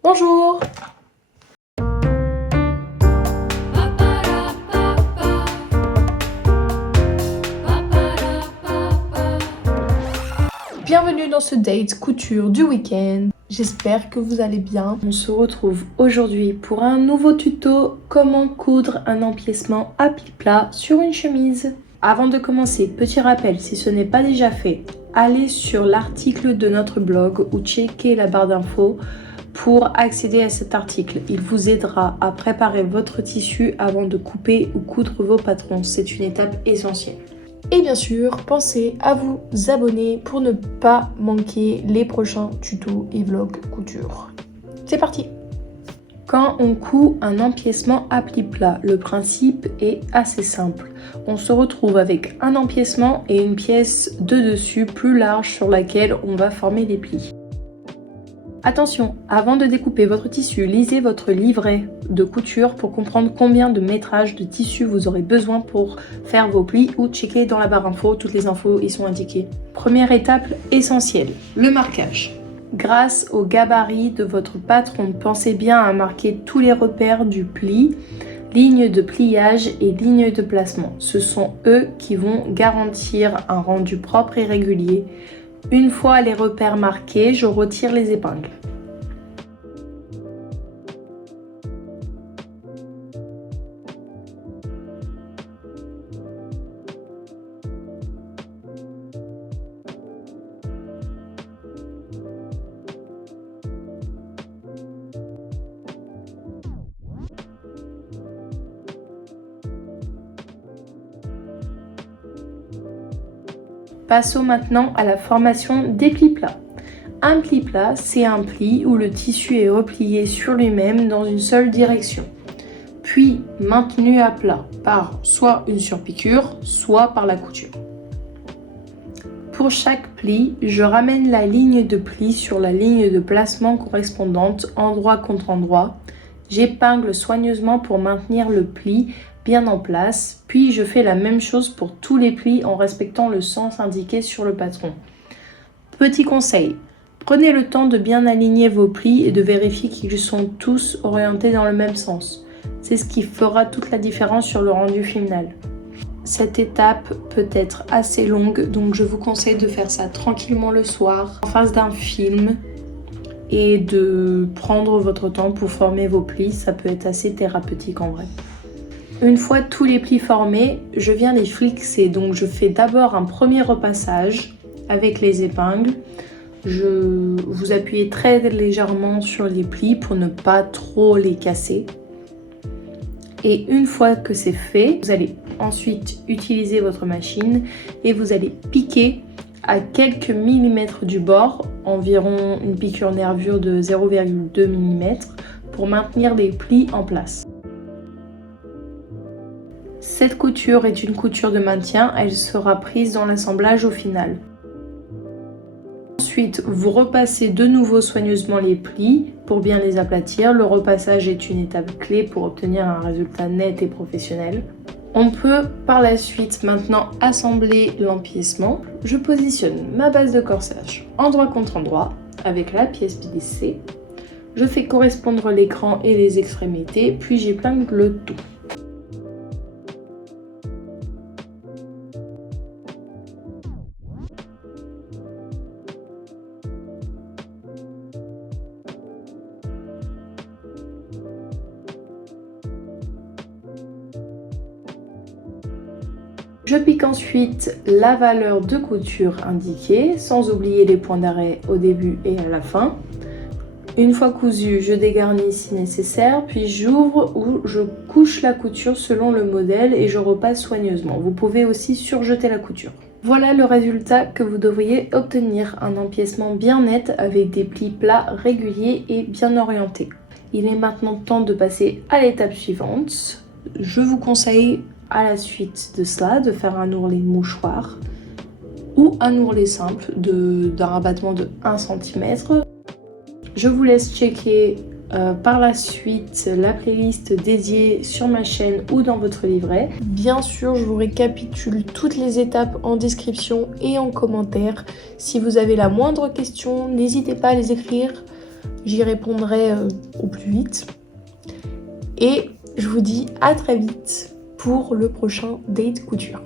Bonjour! Bienvenue dans ce date couture du week-end. J'espère que vous allez bien. On se retrouve aujourd'hui pour un nouveau tuto comment coudre un empiècement à plis plat sur une chemise. Avant de commencer, petit rappel, si ce n'est pas déjà fait, allez sur l'article de notre blog ou checkez la barre d'infos pour accéder à cet article. Il vous aidera à préparer votre tissu avant de couper ou coudre vos patrons. C'est une étape essentielle. Et bien sûr, pensez à vous abonner pour ne pas manquer les prochains tutos et vlogs couture. C'est parti! Quand on coud un empiècement à plis plat, le principe est assez simple. On se retrouve avec un empiècement et une pièce de dessus plus large sur laquelle on va former des plis. Attention, avant de découper votre tissu, lisez votre livret de couture pour comprendre combien de métrage de tissu vous aurez besoin pour faire vos plis ou checker dans la barre info, toutes les infos y sont indiquées. Première étape essentielle, le marquage. Grâce au gabarit de votre patron, pensez bien à marquer tous les repères du pli, lignes de pliage et lignes de placement. Ce sont eux qui vont garantir un rendu propre et régulier. Une fois les repères marqués, je retire les épingles. Passons maintenant à la formation des plis plats. Un pli plat, c'est un pli où le tissu est replié sur lui-même dans une seule direction, puis maintenu à plat par soit une surpiqûre, soit par la couture. Pour chaque pli, je ramène la ligne de pli sur la ligne de placement correspondante, endroit contre endroit. J'épingle soigneusement pour maintenir le pli bien en place, puis je fais la même chose pour tous les plis en respectant le sens indiqué sur le patron. Petit conseil, prenez le temps de bien aligner vos plis et de vérifier qu'ils sont tous orientés dans le même sens. C'est ce qui fera toute la différence sur le rendu final. Cette étape peut être assez longue, donc je vous conseille de faire ça tranquillement le soir, en face d'un film, et de prendre votre temps pour former vos plis. Ça peut être assez thérapeutique en vrai. Une fois tous les plis formés, je viens les fixer. Donc je fais d'abord un premier repassage avec les épingles. Vous appuyez très légèrement sur les plis pour ne pas trop les casser. Et une fois que c'est fait, vous allez ensuite utiliser votre machine et vous allez piquer à quelques millimètres du bord, environ une piqûre nervure de 0,2 mm pour maintenir les plis en place. Cette couture est une couture de maintien, elle sera prise dans l'assemblage au final. Ensuite, vous repassez de nouveau soigneusement les plis pour bien les aplatir. Le repassage est une étape clé pour obtenir un résultat net et professionnel. On peut par la suite maintenant assembler l'empiècement. Je positionne ma base de corsage endroit contre endroit avec la pièce plissée. Je fais correspondre l'écran et les extrémités, puis j'épingle le tout. Je pique ensuite la valeur de couture indiquée, sans oublier les points d'arrêt au début et à la fin. Une fois cousu, je dégarnis si nécessaire, puis j'ouvre ou je couche la couture selon le modèle et je repasse soigneusement. Vous pouvez aussi surjeter la couture. Voilà le résultat que vous devriez obtenir, un empiècement bien net avec des plis plats réguliers et bien orientés. Il est maintenant temps de passer à l'étape suivante. Je vous conseille à la suite de cela de faire un ourlet mouchoir ou un ourlet simple d'un rabattement de 1 cm. Je vous laisse checker par la suite la playlist dédiée sur ma chaîne ou dans votre livret. Bien sûr, je vous récapitule toutes les étapes en description et en commentaire. Si vous avez la moindre question, n'hésitez pas à les écrire. j'y répondrai au plus vite. Et je vous dis à très vite pour le prochain Date Couture.